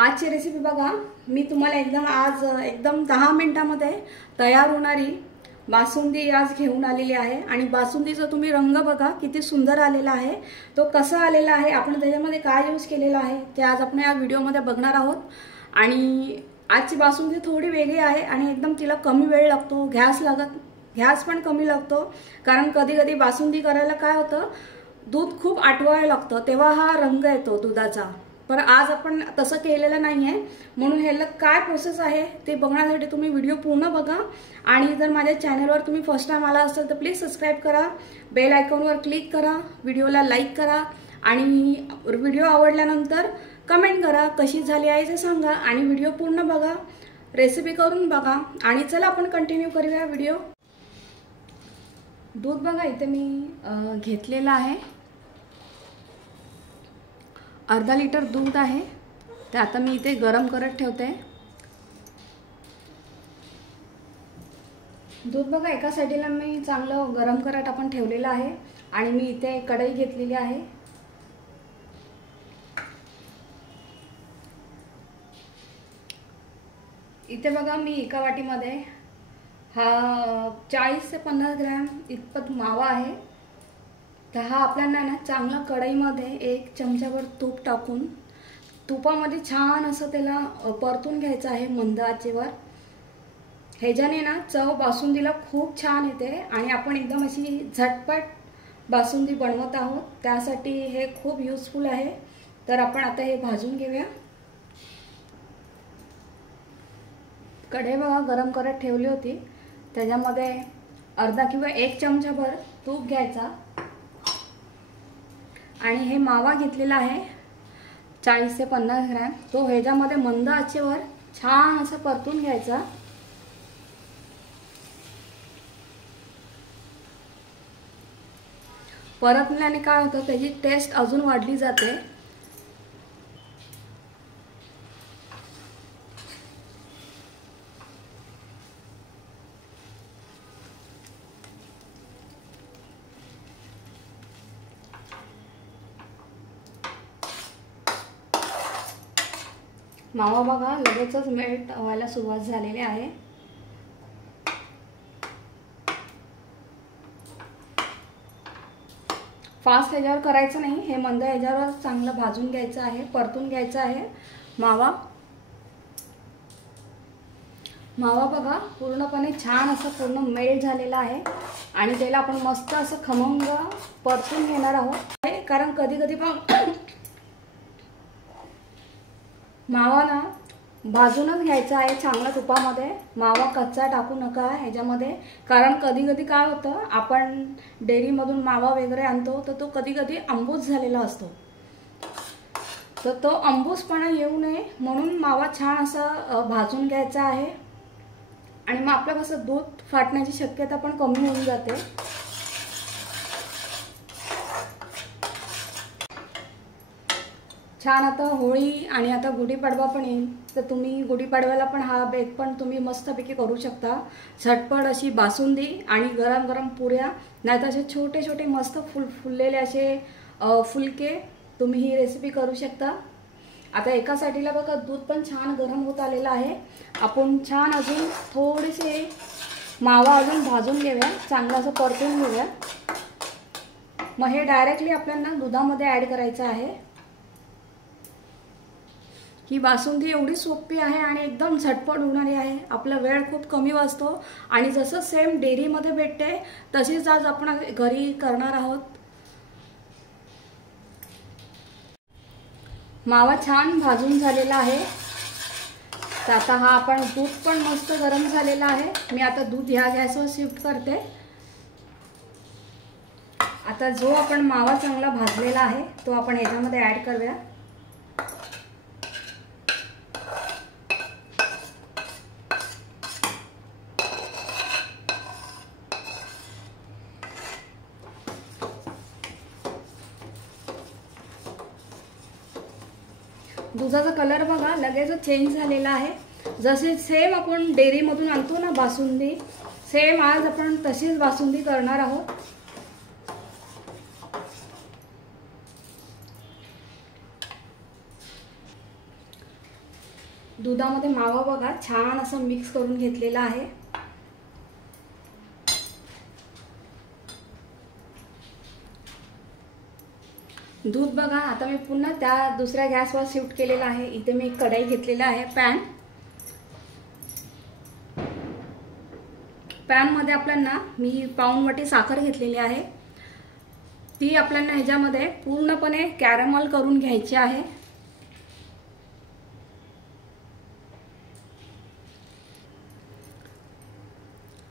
आजची रेसिपी बघा, मी तुम्हाला एकदम 10 मिनिटांमध्ये तयार होणारी बासुंदी आज घेऊन आलेली आहे। आणि बासुंदीचा तुम्ही रंग बघा किती सुंदर आलेला आहे, तो कसा आलेला आहे, आपण त्याच्यामध्ये काय यूज केलेला आहे ते आज आपण या व्हिडिओमध्ये बघणार आहोत। आणि आजची बासुंदी थोडी वेगळी आहे आणि एकदम तिला कमी वेळ लागतो, गॅस पण कमी लागतो। कारण कधी कधी बासुंदी करायला काय होतं, दूध खूप आटवायला लागतं तेव्हा हा रंग येतो दुधाचा। पर आज आपण तसं केलेलं नाहीये, म्हणून ह्याला काय प्रोसेस आहे ते बघण्यासाठी तुम्ही व्हिडिओ पूर्ण बघा। आणि जर माझ्या चॅनलवर तुम्ही फर्स्ट टाइम आला असाल तर प्लीज सबस्क्राइब करा, बेल आयकॉनवर क्लिक करा, व्हिडिओला लाईक करा आणि व्हिडिओ आवडल्यानंतर कमेंट करा कशी झाली आहे ते सांगा। आणि व्हिडिओ पूर्ण बघा, रेसिपी करून बघा आणि चला आपण कंटिन्यू करूया व्हिडिओ। दूध बघा इथे मी घेतलेलं आहे, अर्धा लिटर दूध आहे, ते आता मी इथे गरम करत ठेवते। दूध बघा एका साईडला मी चांगलं गरम करत आपण ठेवलेलं आहे। आणि मी इथे कढई घेतलेली आहे, इथे बघा मी एका वाटीमध्ये हा 40 ते 50 ग्रॅम इतपत मावा आहे। तर हा आपल्याला ना चांगला कढईमध्ये 1 चमचाभर तूप टाकून तुपामध्ये छान असं त्याला परतून घ्यायचं आहे मंद आचेवर। ह्याच्याने ना चव बासुंदीला खूप छान येते आणि आपण एकदम अशी झटपट बासुंदी बनवत आहोत, त्यासाठी हे खूप युजफुल आहे। तर आपण आता हे भाजून घेऊया। कढई बघा गरम करत ठेवली होती, त्याच्यामध्ये अर्धा किंवा 1 चमचाभर तूप घ्यायचा आणि हे मावा घेतलेला आहे 40 ते 50 ग्रॅम, तो ह्याच्यामध्ये मंद आचेवर छान असं परतून घ्यायचा। परतल्याने काय होतं, त्याची टेस्ट अजून वाढली जाते। मावा बघा लगेचच मेल्ट व्हायला सुरुवात झालेली आहे। फास्ट ह्याच्यावर करायचं नाही, हे मंद ह्याच्यावर चांगलं भाजून घ्यायचं आहे, परतून घ्यायचं आहे मावा। मावा बघा पूर्णपणे छान असं पूर्ण मेल्ट झालेला आहे आणि त्याला आपण मस्त असं खमंग परतून घेणार आहोत। कारण कधी कधी पण मावा ना भाजूनच घ्यायचा आहे चांगला तुपामध्ये, मावा कच्चा टाकू नका ह्याच्यामध्ये। कारण कधी कधी काय होतं, आपण डेअरीमधून मावा वगैरे आणतो तर तो कधी कधी आंबूस झालेला असतो, तर तो आंबूसपणा येऊ नये म्हणून मावा छान असा भाजून घ्यायचा आहे। आणि मग आपलं कसं दूध फाटण्याची शक्यता पण कमी होऊन जाते। छान आता होळी आणि आता गुढीपाडवा पण येईल, तर तुम्ही गुढीपाडव्याला पण हा बेत पण तुम्ही मस्तपैकी करू शकता। झटपट अशी बासुंदी आणि गरम गरम पुऱ्या, नाहीतर असे छोटे छोटे मस्त फुललेले असे फुलके तुम्ही ही रेसिपी करू शकता। आता एका साईडला बघा दूध पण छान गरम होत आलेलं आहे, आपण छान अजून थोडेसे मावा अजून भाजून घेऊया, चांगलं असं परतून घेऊया। मग हे डायरेक्टली आपल्याला दुधामध्ये ॲड करायचं आहे। ही बासुंदी एवढी सोपी आहे आणि एकदम झटपट होणारी आहे, आपला वेळ खूप कमी वाचतो आणि जसं सेम डेअरीमध्ये भेटते तशीच आज आपण घरी करणार आहोत। मावा छान भाजून झालेला आहे, तर आता हा आपण दूध पण मस्त गरम झालेला आहे। मी आता दूध ह्या गॅसवर शिफ्ट करते। आता जो आपण मावा चांगला भाजलेला आहे तो आपण ह्याच्यामध्ये ॲड करूया। दुधाचा कलर बघा लगेच चेंज झालेला आहे, जसे सेम आपण डेअरीमधून आणतो ना बासुंदी, सेम आज आपण तशीच बासुंदी करणार आहोत। दुधामध्ये मावा बघा छान असं मिक्स करून घेतलेला आहे। दूध बघा आता मी पुन्हा त्या दुसऱ्या गॅसवर शिफ्ट केलेला आहे। इथे मी एक कढई घेतलेला आहे, पॅन मध्ये आपल्याला मी पाऊण वाटी साखर घेतलेली आहे। ती आपल्याला ह्याच्यामध्ये पूर्णपणे कॅरमल करून घ्यायची आहे।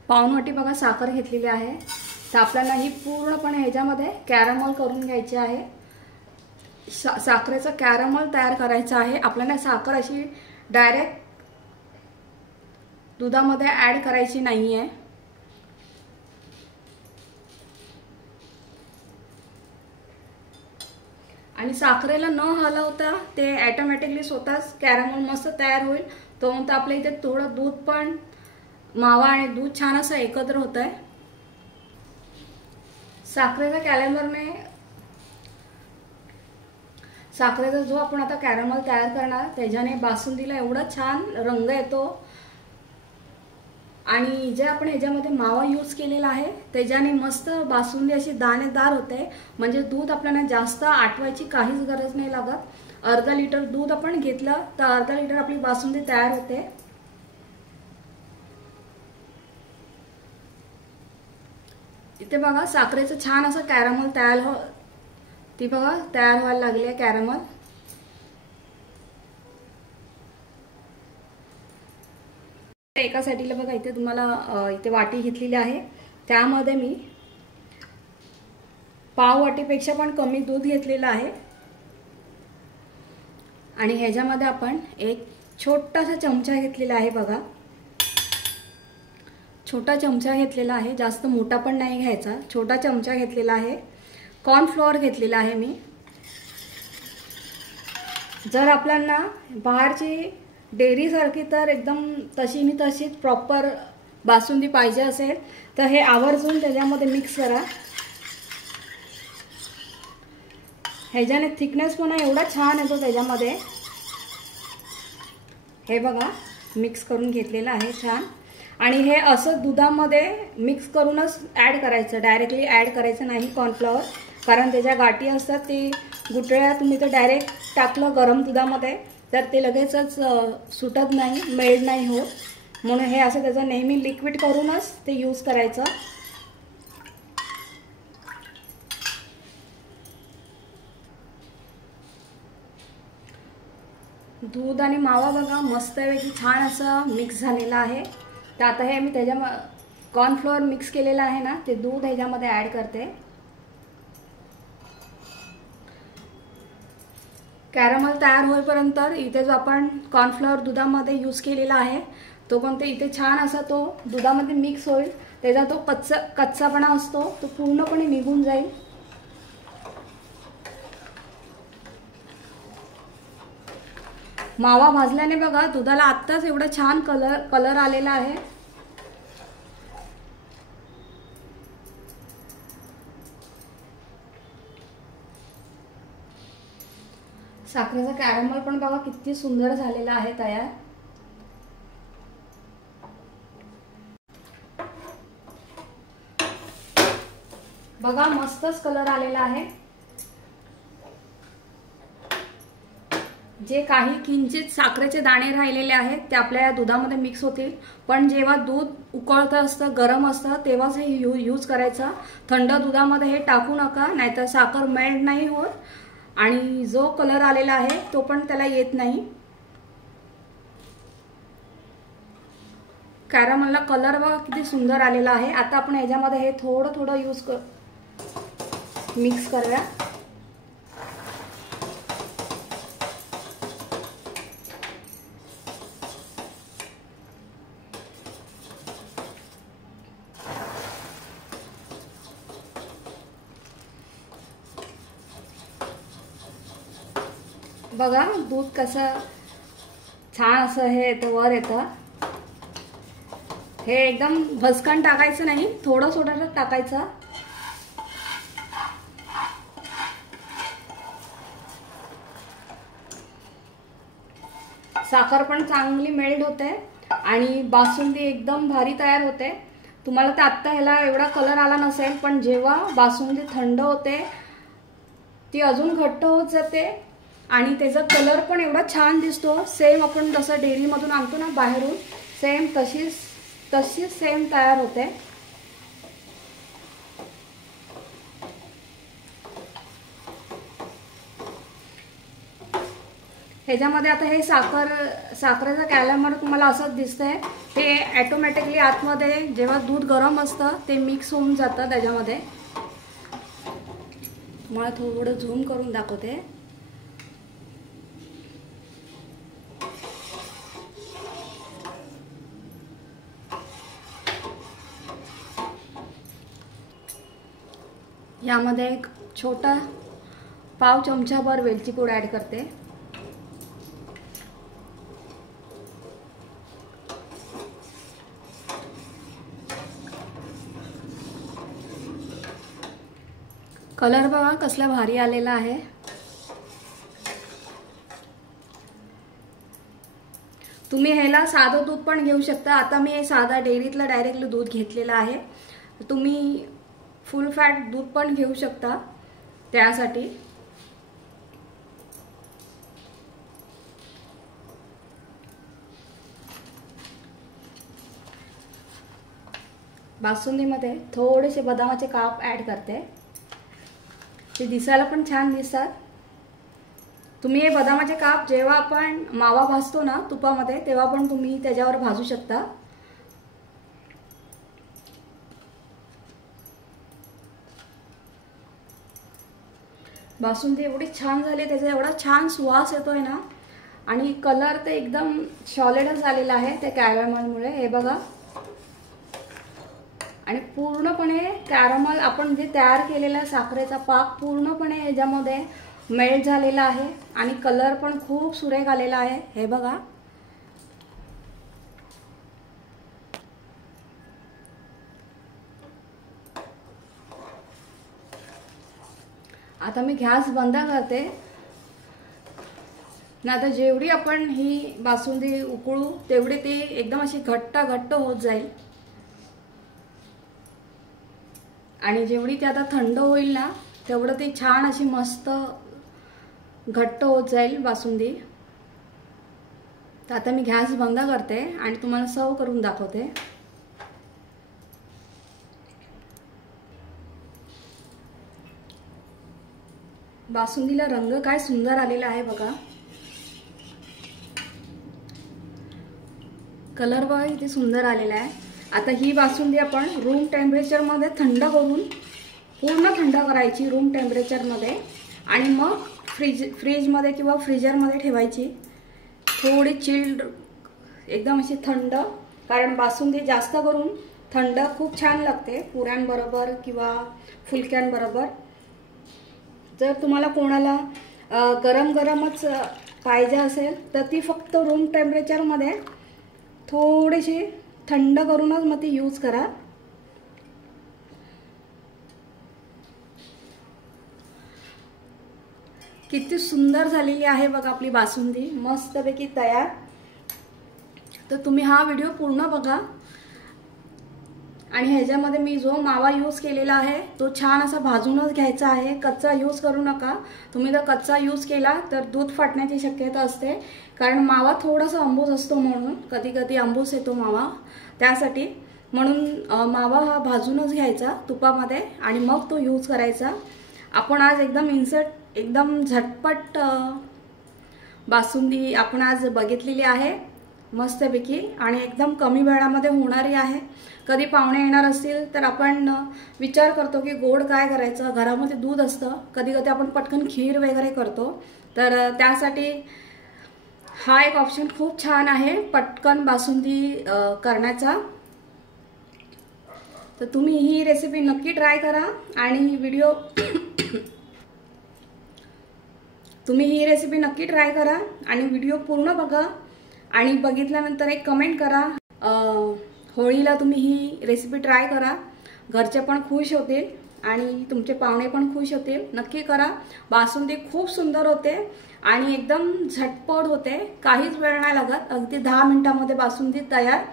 पाऊण वाटी बघा साखर घेतलेली आहे, तर आपल्याला ही पूर्णपणे ह्याच्यामध्ये कॅरमल करून घ्यायची आहे। साखरेचं कॅरमल तयार करायचं आहे। आपल्याला साखर अशी डायरेक्ट दुधामध्ये ऍड करायची नाहीये। आणि साखरेला न हलवता ते ऑटोमॅटिकली स्वतःच कॅरमल मस्त तयार होईल। तोपर्यंत आपल्या इथे थोडं दूध पण, मावा आणि दूध छान असं एकत्र होत आहे। साखरेचा जो आपण आता कॅरमल तयार करणार त्याच्याने बासुंदीला एवढा छान रंग येतो। आणि जे आपण ह्याच्यामध्ये मावा यूज केलेला आहे त्याच्याने मस्त बासुंदी अशी दाणेदार होते। म्हणजे दूध आपल्याला जास्त आटवायची काहीच गरज नाही लागत। अर्धा लिटर दूध आपण घेतलं तर अर्धा लिटर आपली बासुंदी तयार होते। इथे बघा साखरेचं छान असं कॅरमल तयार व्हायला लागले कॅरमल। एका साईडला बघा इथे तुम्हाला इथे वाटी घेतलेली आहे, त्यामध्ये मी पाव वाटीपेक्षा पण कमी दूध घेतलेलं आहे। आणि ह्याच्यामध्ये आपण एक छोटासा चमचा घेतलेला आहे बघा, छोटा चमचा घेतलेला आहे, जास्त मोठा पण नाही घ्यायचा, छोटा चमचा घेतलेला आहे। कॉर्नफ्लोअर घेतलेला आहे मी। जर आपल्याला बाहेरची डेअरी सारखी तर एकदम तशीच प्रॉपर बासुंदी पाहिजे असेल तर हे आवर्जून त्याच्यामध्ये मिक्स करा। ह्याच्याने थिकनेस पण एवढा छान येतो त्याच्यामध्ये। हे बघा मिक्स करून घेतलेलं आहे छान। आणि हे असं दुधामध्ये मिक्स करूनच ऍड करायचं, डायरेक्टली ऍड करायचं नाही कॉर्नफ्लॉवर, कारण त्याच्या गाठी असतात, ती गुठळ्या तुम्ही तर डायरेक्ट टाकलं गरम दुधामध्ये तर ते लगेचच सुटत नाही, मेल्ट नाही होत। म्हणून हे असं त्याचं नेहमी लिक्विड करूनच ते यूज करायचं। दूध आणि मावा बघा मस्तपैकी छान असं मिक्स झालेलं आहे। तर आता हे मी त्याच्या कॉर्नफ्लोअर मिक्स केलेलं आहे ना, ते दूध ह्याच्यामध्ये ऍड करते। कॅरमल तयार होईपर्यंत इथे जो आपण कॉर्नफ्लोअर दुधामध्ये यूज केलेला आहे तो पण ते इथे छान असा तो दुधामध्ये मिक्स होईल, त्याचा तो कच्चापणा असतो तो पूर्णपणे निघून जाईल। मावा भाजल्याने बघा दुधाला आत्ताच एवढा छान कलर आलेला आहे। साखरेचा कॅरमल पण बघा किती सुंदर झालेला आहे तयार। बघा मस्तच कलर आलेला आहे। जे काही किंचित साखरेचे दाणे राहिलेले आहेत ते आपल्या या दुधामध्ये मिक्स होतील, पण जेव्हा दूध उकळतं असतं, गरम असतं, तेव्हाच हे यूज करायचं। थंड दुधामध्ये हे टाकू नका, नाहीतर साखर मेल्ट नाही होत आणि जो कलर आलेला आहे तो पण त्याला येत नाही। कॅरमलला कलर बघा किती सुंदर आलेला आहे। आता आपण याच्यामध्ये हे थोडं मिक्स करूया। बघा दूध कसं छान असं हे येतं, वर येतं। हे एकदम भसकन टाकायचं नाही, थोडं टाकायचं। साखर पण चांगली मेल्ट होते आणि बासुंदी एकदम भारी तयार होते। तुम्हाला तर आत्ता ह्याला एवढा कलर आला नसेल, पण जेव्हा बासुंदी थंड होते ती अजून घट्ट होत जाते आणि त्याचा कलर पण एवढा छान दिसतो। सेम आपण जसं डेअरीमधून आणतो ना बाहेरून, सेम तशीच सेम तयार होते। ह्याच्यामध्ये आता हे साखरेचा कॅरॅमल तुम्हाला असंच दिसतंय, ते ऑटोमॅटिकली आतमध्ये जेव्हा दूध गरम असतं ते मिक्स होऊन जातं त्याच्यामध्ये। मला थोडं झूम करून दाखवते। यामध्ये एक छोटा पाव चमचाभर वेलची पूड ॲड करते। कलर बघा कसला भारी आलेला आहे। तुम्ही ह्याला साधं दूध पण घेऊ शकता। आता मी हे साधा डेअरीतला डायरेक्टली दूध घेतलेलं आहे। तुम्ही फुल फॅट दूध पण घेऊ शकता त्यासाठी। बासुंदीमध्ये थोडेसे बदामाचे काप ॲड करते, ते दिसायला पण छान दिसतात। तुम्ही हे बदामाचे काप जेव्हा आपण मावा भाजतो ना तुपामध्ये, तेव्हा पण तुम्ही त्याच्यावर भाजू शकता। बासुंदी एवढी छान झाली, त्याचा एवढा छान सुवास येतोय ना, आणि कलर तर एकदम सॉलिडच आलेला आहे त्या कॅरॅमलमुळे। हे बघा, आणि पूर्णपणे कॅरॅमल आपण जे तयार केलेला साखरेचा पाक पूर्णपणे ह्याच्यामध्ये मेल्ट झालेला आहे आणि कलर पण खूप सुरेख आलेला आहे। हे बघा, आता मी गॅस बंद करते ना। आता जेवढी आपण ही बासुंदी उकळू तेवढी ती एकदम अशी घट्ट होत जाईल, आणि जेवढी ती आता थंड होईल ना तेवढं ती छान अशी मस्त घट्ट होत जाईल बासुंदी। तर आता मी गॅस बंद करते आणि तुम्हाला सर्व करून दाखवते। बासुंदीला रंग काय सुंदर आलेला आहे बघा, कलर बघा किती सुंदर आलेला आहे। आता ही बासुंदी आपण रूम टेम्परेचरमध्ये थंड करून, पूर्ण थंड करायची रूम टेम्परेचरमध्ये, आणि मग फ्रीजमध्ये किंवा फ्रीजरमध्ये ठेवायची। थोडी चिल्ड, एकदम अशी थंड, कारण बासुंदी जास्त करून थंड खूप छान लागते पुऱ्यांबरोबर किंवा फुलक्यांबरोबर। जर तुम्हाला कोणाला गरमच पाहिजे असेल तर ती फक्त रूम टेम्परेचरमध्ये थोडीशी थंड करूनच मग ती यूज करा। किती सुंदर झालेली आहे बघा आपली बासुंदी, मस्तपैकी तयार। तर तुम्ही हा व्हिडिओ पूर्ण बघा, आणि ह्याच्यामध्ये मी जो मावा यूज केलेला आहे तो छान असा भाजूनच घ्यायचा आहे, कच्चा यूज करू नका। तुम्ही जर कच्चा यूज केला तर दूध फाटण्याची शक्यता असते, कारण मावा थोडासा आंबूस असतो, म्हणून कधी कधी आंबूस येतो मावा, त्यासाठी। म्हणून मावा हा भाजूनच घ्यायचा तुपामध्ये आणि मग तो यूज करायचा। आपण आज एकदम झटपट बासुंदी आपण आज बघितलेली आहे मस्तपैकी, आणि एकदम कमी वेळामध्ये होणारी आहे। कधी पाहुणे येणार असतील तर आपण विचार करतो की गोड काय करायचं, घरामध्ये दूध असतं, कधी कधी आपण पटकन खीर वगैरे करतो, तर त्यासाठी हा एक ऑप्शन खूप छान आहे पटकन बासुंदी करण्याचा। तर तुम्ही ही रेसिपी नक्की ट्राय करा, आणि व्हिडिओ पूर्ण बघा, आणि बघितल्यानंतर एक कमेंट करा। होळीला तुम्ही ही रेसिपी ट्राय करा, घरचे पण खुश होतील। आणि तुमचे पाहुणे पण खुश होतील। नक्की करा। बासुंदी खूप सुंदर होते आणि एकदम झटपट होते, काहीच वेळ नाही लागत, अगदी 10 मिनिटांमध्ये बासुंदी तयार।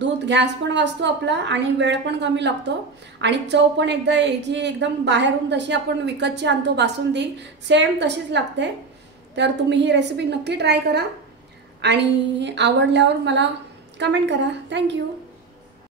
दूध गॅस पण वाचतो आपला आणि वेळ पण कमी लागतो आणि चव पण एकदम बाहेरून जशी आपण विकतची आणतो बासुंदी सेम तशीच लागते। तर तुम्ही ही रेसिपी नक्की ट्राय करा आणि आवडल्यावर मला कमेंट करा। Thank you.